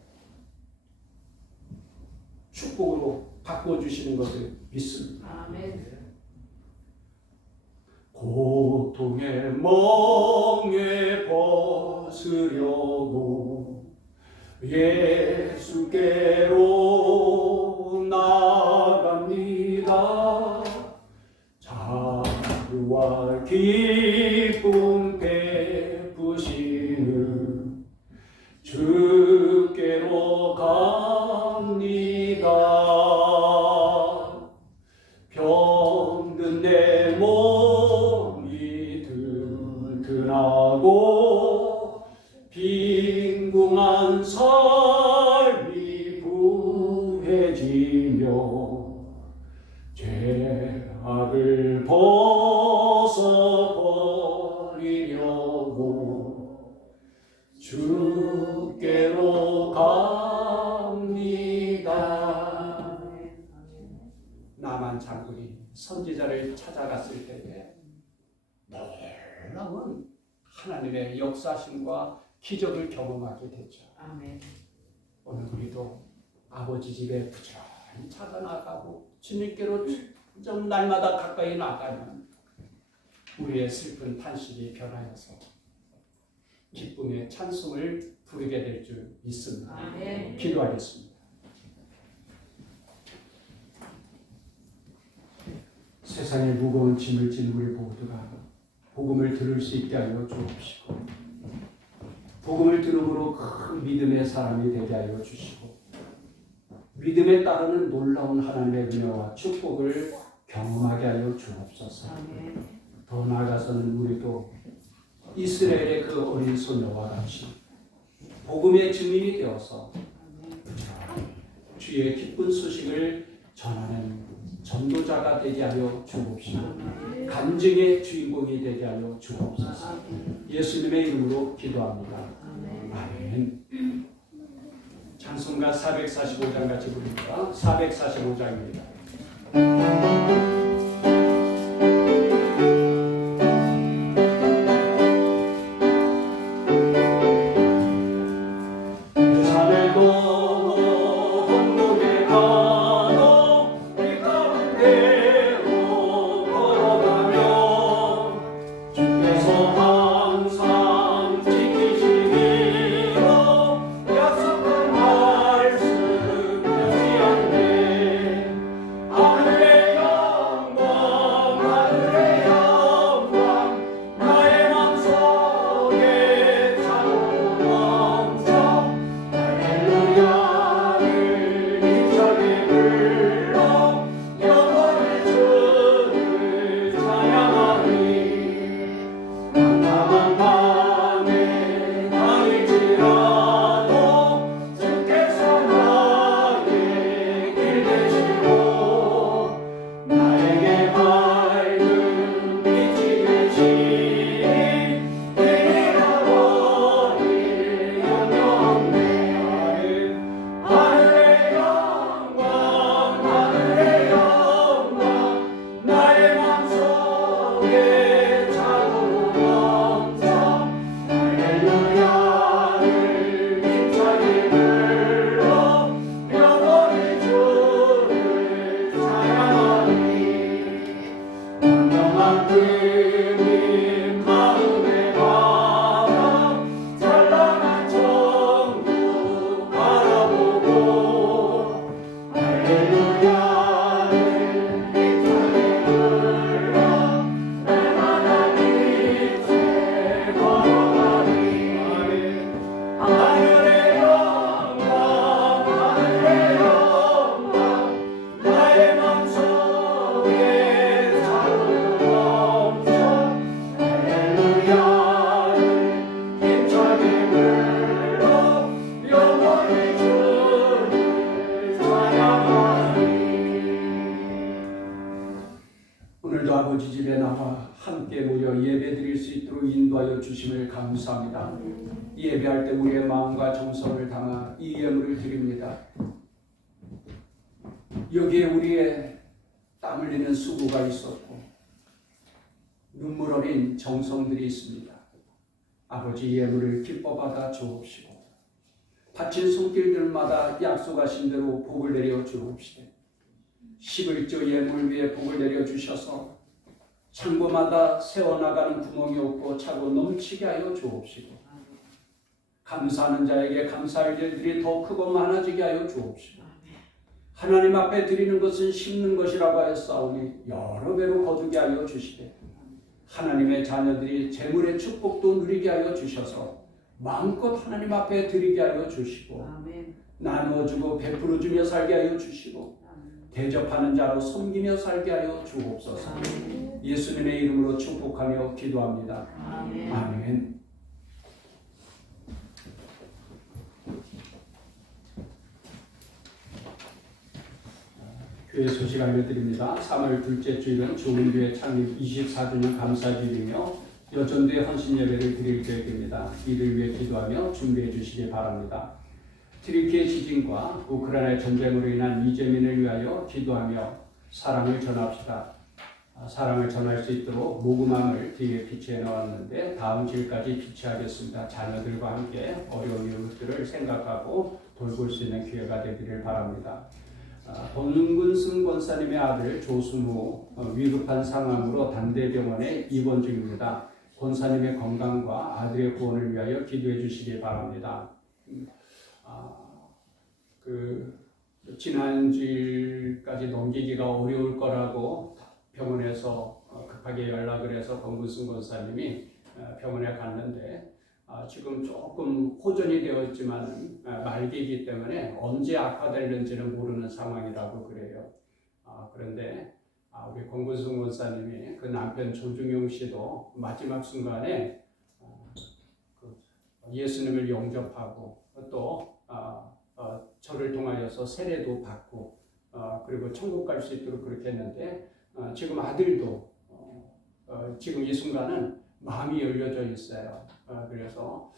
축복으로 바꿔주시는 것을 믿습니다. 아멘. 고통의 멍에 벗으려고 예수께로 나갑니다. 자유와 기쁨 베푸시는 주께로 갑니다. 병든 내 몸이 든든하고 빈궁한 삶이 부해지며 죄악을 벗어버리려고 주께로 갑니다. 나만 장군이 선지자를 찾아갔을 때에 놀라운 하나님의 역사심과 기적을 경험하게 됐죠. 아멘. 오늘 우리도 아버지 집에 부지런히 찾아나가고 주님께로 좀 날마다 가까이 나가면 우리의 슬픈 탄식이 변하여서 기쁨의 찬송을 부르게 될 줄 믿습니다. 아멘. 기도하겠습니다. 세상의 무거운 짐을 진 우리 모두가 복음을 들을 수 있게 하여 주옵시고 복음을 들음으로 큰 믿음의 사람이 되게 하여 주시고 믿음에 따르는 놀라운 하나님의 은혜와 축복을 경험하게 하여 주옵소서. 아멘. 더 나아가서는 우리도 이스라엘의 그 어린 소녀와 같이 복음의 증인이 되어서 주의 기쁜 소식을 전하는 전도자가 되게 하여 주옵시고 간증의 주인공이 되게 하여 주옵소서. 예수님의 이름으로 기도합니다. 아멘. 찬송가 445장 같이 부릅니다. 445장입니다. 아버지 집에 나와 함께 모여 예배드릴 수 있도록 인도하여 주심을 감사합니다. 예배할 때 우리의 마음과 정성을 담아 이 예물을 드립니다. 여기에 우리의 땀 흘리는 수고가 있었고 눈물 어린 정성들이 있습니다. 아버지 예물을 기뻐 받아 주옵시고 바친 손길들마다 약속하신 대로 복을 내려 주옵시되 11조 예물 위에 복을 내려 주셔서 창고마다 새어나가는 구멍이 없고 차고 넘치게 하여 주옵시고 감사하는 자에게 감사할 일들이 더 크고 많아지게 하여 주옵시고 하나님 앞에 드리는 것은 심는 것이라고 하였사오니 여러 배로 거두게 하여 주시되 하나님의 자녀들이 재물의 축복도 누리게 하여 주셔서 마음껏 하나님 앞에 드리게 하여 주시고 나누어주고 베풀어주며 살게 하여 주시고 대접하는 자로 섬기며 살게 하여 주옵소서. 예수님의 이름으로 축복하며 기도합니다. 아멘. 교회 소식 알려드립니다. 3월 둘째 주일은 좋은교회 창립 24주년 감사주일이며 여전도의 헌신 예배를 드릴 계획입니다. 이를 위해 기도하며 준비해 주시기 바랍니다. 트리키의 지진과 우크라이나 전쟁으로 인한 이재민을 위하여 기도하며 사랑을 전합시다. 사랑을 전할 수 있도록 모금함을 뒤에 비치해 놓았는데 다음 주일까지 비치하겠습니다. 자녀들과 함께 어려운 이웃들을 생각하고 돌볼 수 있는 기회가 되기를 바랍니다. 권근승 권사님의 아들 조승우 위급한 상황으로 단대병원에 입원 중입니다. 권사님의 건강과 아들의 구원을 위하여 기도해 주시기 바랍니다. 지난주일까지 넘기기가 어려울 거라고 병원에서 급하게 연락을 해서 권근승 권사님이 병원에 갔는데 지금 조금 호전이 되어 있지만 말기이기 때문에 언제 악화될는지는 모르는 상황이라고 그래요. 그런데 우리 권근승 권사님이 그 남편 조중용 씨도 마지막 순간에 예수님을 영접하고 또 저를 통하여서 세례도 받고 그리고 천국 갈 수 있도록 그렇게 했는데 지금 아들도 지금 이 순간은 마음이 열려져 있어요. 그래서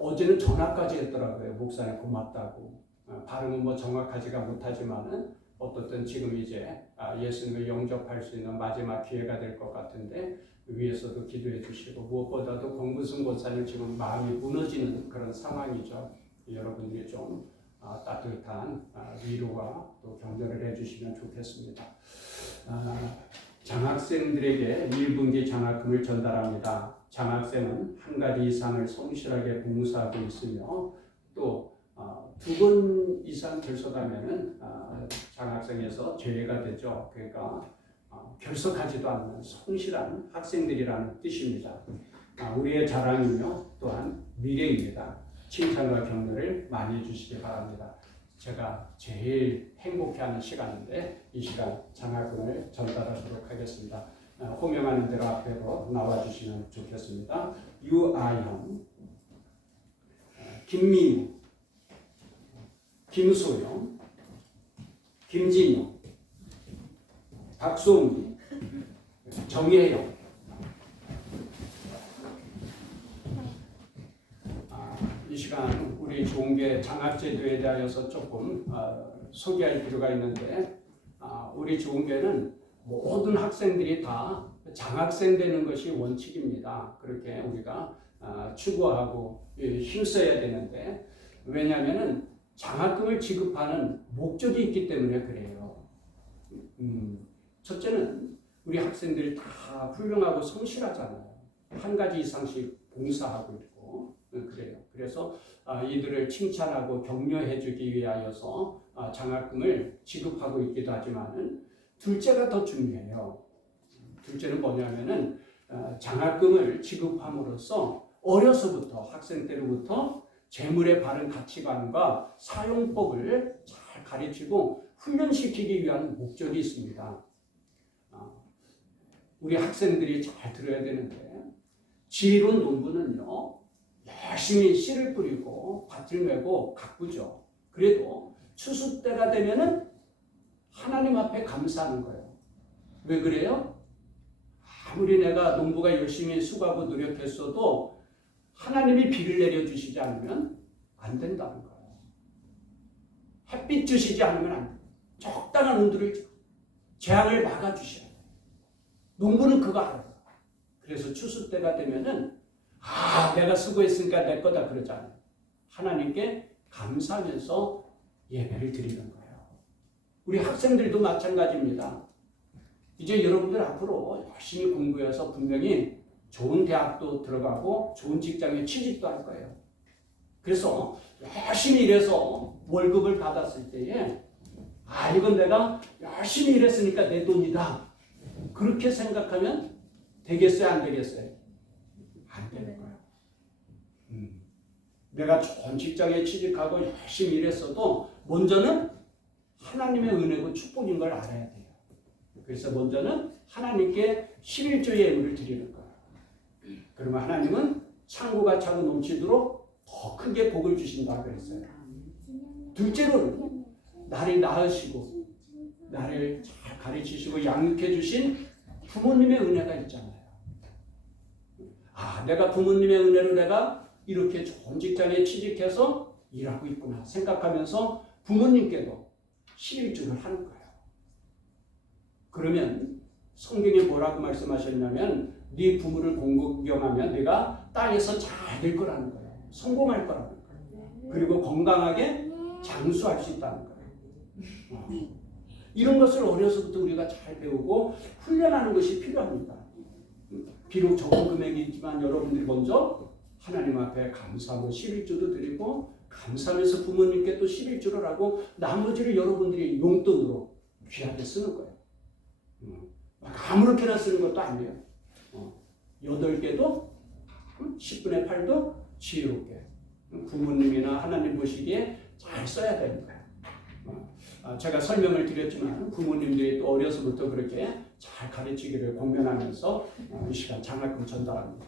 어제는 전화까지 했더라고요. 목사님 고맙다고. 발음은 뭐 정확하지가 못하지만은 어떻든 지금 이제 예수님을 영접할 수 있는 마지막 기회가 될 것 같은데 위에서도 기도해 주시고 무엇보다도 권구승 권사님 지금 마음이 무너지는 그런 상황이죠. 여러분들이 좀 따뜻한 위로와 또 격려를 해주시면 좋겠습니다. 장학생들에게 1분기 장학금을 전달합니다. 장학생은 한 가지 이상을 성실하게 봉사하고 있으며 또 2번 이상 결석하면은 장학생에서 제외가 되죠. 그러니까 결석하지도 않는 성실한 학생들이라는 뜻입니다. 우리의 자랑이며 또한 미래입니다. 칭찬과 격려를 많이 해주시기 바랍니다. 제가 제일 행복해하는 시간인데 이 시간 장학금을 전달하도록 하겠습니다. 호명하는 대로 앞으로 나와주시면 좋겠습니다. 유아형, 김민우, 김소영, 김진영, 박소미, 정혜영. 이 시간 우리 종교 장학제도에 대하여서 조금 소개할 필요가 있는데 우리 종교는 모든 학생들이 다 장학생 되는 것이 원칙입니다. 그렇게 우리가 추구하고 힘써야 되는데 왜냐하면 장학금을 지급하는 목적이 있기 때문에 그래요. 첫째는 우리 학생들이 다 훌륭하고 성실하잖아요. 한 가지 이상씩 봉사하고 있고 그래요. 그래서 이들을 칭찬하고 격려해주기 위하여서 장학금을 지급하고 있기도 하지만은 둘째가 더 중요해요. 둘째는 뭐냐면은 장학금을 지급함으로써 어려서부터 학생 때로부터 재물의 바른 가치관과 사용법을 잘 가르치고 훈련시키기 위한 목적이 있습니다. 우리 학생들이 잘 들어야 되는데 지혜로운 농부는요 열심히 씨를 뿌리고 밭을 메고 가꾸죠. 그래도 추수 때가 되면은 하나님 앞에 감사하는 거예요. 왜 그래요? 아무리 내가 농부가 열심히 수고하고 노력했어도 하나님이 비를 내려주시지 않으면 안 된다는 거예요. 햇빛 주시지 않으면 안 돼요. 적당한 온도를 재앙을 막아주셔야 돼요. 농부는 그거 알아요. 그래서 추수 때가 되면은 내가 수고했으니까 내 거다 그러잖아요. 하나님께 감사하면서 예배를 드리는 거예요. 우리 학생들도 마찬가지입니다. 이제 여러분들 앞으로 열심히 공부해서 분명히 좋은 대학도 들어가고 좋은 직장에 취직도 할 거예요. 그래서 열심히 일해서 월급을 받았을 때에 이건 내가 열심히 일했으니까 내 돈이다. 그렇게 생각하면 되겠어요? 안 되겠어요? 안 되는 거예요. 내가 좋은 직장에 취직하고 열심히 일했어도 먼저는 하나님의 은혜고 축복인 걸 알아야 돼요. 그래서 먼저는 하나님께 11조의 예물을 드리는 거예요. 그러면 하나님은 창고가 차고 넘치도록 더 크게 복을 주신다고 그랬어요. 둘째로는 나를 낳으시고 나를 잘 가르치시고 양육해 주신 부모님의 은혜가 있잖아요. 내가 부모님의 은혜로 내가 이렇게 좋은 직장에 취직해서 일하고 있구나 생각하면서 부모님께도 11조를 하는 거예요. 그러면 성경에 뭐라고 말씀하셨냐면 네 부모를 공경하면 네가 땅에서 잘 될 거라는 거예요. 성공할 거라는 거예요. 그리고 건강하게 장수할 수 있다는 거예요. 이런 것을 어려서부터 우리가 잘 배우고 훈련하는 것이 필요합니다. 비록 적은 금액이지만 여러분들이 먼저 하나님 앞에 감사하고 11조도 드리고 감사하면서 부모님께 또 11조를 하고 나머지를 여러분들이 용돈으로 귀하게 쓰는 거예요. 아무렇게나 쓰는 것도 아니에요. 8개도 10분의 8도 지혜롭게 부모님이나 하나님 보시기에 잘 써야 되는 거예요. 제가 설명을 드렸지만 부모님들이 또 어려서부터 그렇게 잘 가르치기를 권면하면서 이 시간 장학금 전달합니다.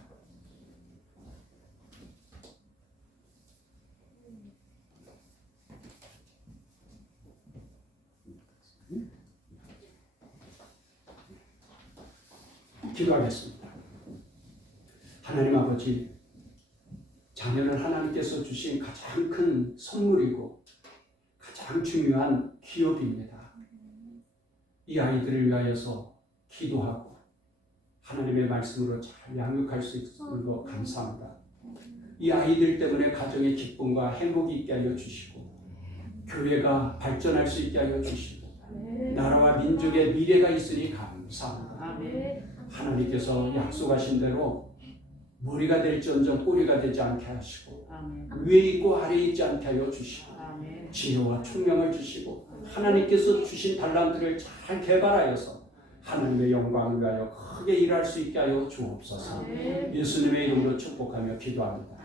기도하겠습니다. 하나님 아버지, 자녀를 하나님께서 주신 가장 큰 선물이고 가장 중요한 기업입니다. 이 아이들을 위하여서 기도하고 하나님의 말씀으로 잘 양육할 수 있는 것 감사합니다. 이 아이들 때문에 가정의 기쁨과 행복이 있게 하여 주시고 교회가 발전할 수 있게 하여 주시고 나라와 민족의 미래가 있으니 감사합니다. 하나님께서 약속하신 대로 머리가 될지언정 꼬리가 되지 않게 하시고 위에 있고 아래에 있지 않게 하여 주시고 지혜와 총명을 주시고 하나님께서 주신 달란트를 잘 개발하여서 하나님의 영광을 위하여 크게 일할 수 있게 하여 주옵소서. 예수님의 이름으로 축복하며 기도합니다.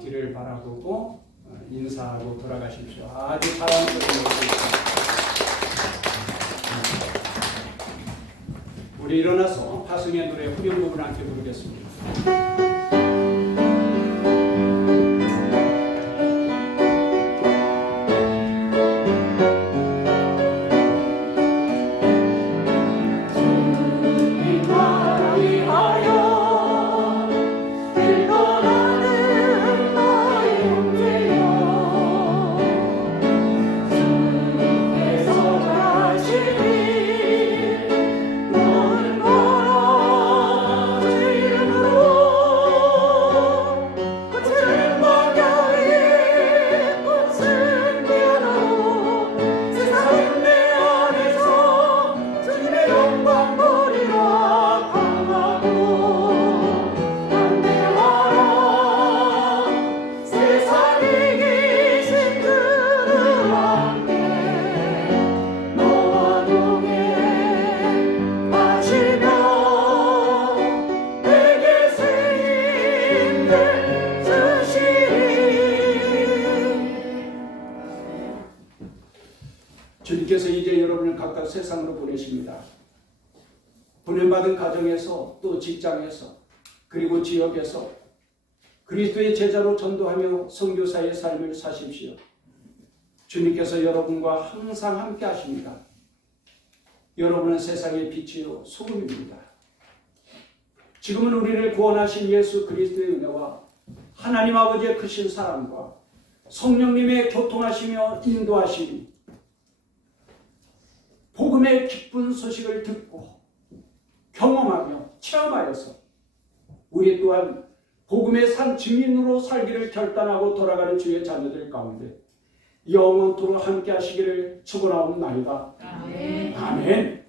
길을 바라보고 인사하고 돌아가십시오. 아주 자랑스러운 모습입니다. 우리 일어나서 화성의 노래 후렴 부분을 함께 부르겠습니다. 주님께서 이제 여러분을 각각 세상으로 보내십니다. 보냄받은 가정에서 또 직장에서 그리고 지역에서 그리스도의 제자로 전도하며 선교사의 삶을 사십시오. 주님께서 여러분과 항상 함께 하십니다. 여러분은 세상의 빛이요 소금입니다. 지금은 우리를 구원하신 예수 그리스도의 은혜와 하나님 아버지의 크신 사랑과 성령님의 교통하시며 인도하심이 복음의 기쁜 소식을 듣고 경험하며 체험하여서 우리 또한 복음의 산 증인으로 살기를 결단하고 돌아가는 주의 자녀들 가운데 영원토록 함께 하시기를 축원하옵나이다. 아멘.